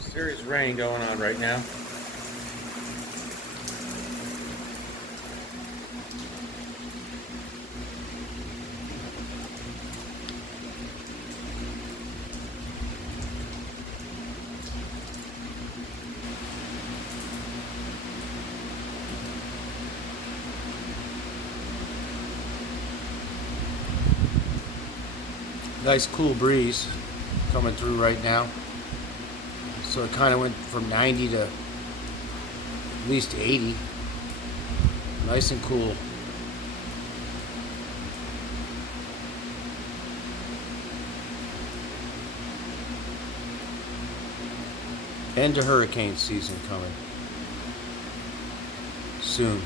Serious rain going on right now. Nice cool breeze coming through right now. So it kind of went from 90 to at least 80. Nice and cool. End to hurricane season coming soon.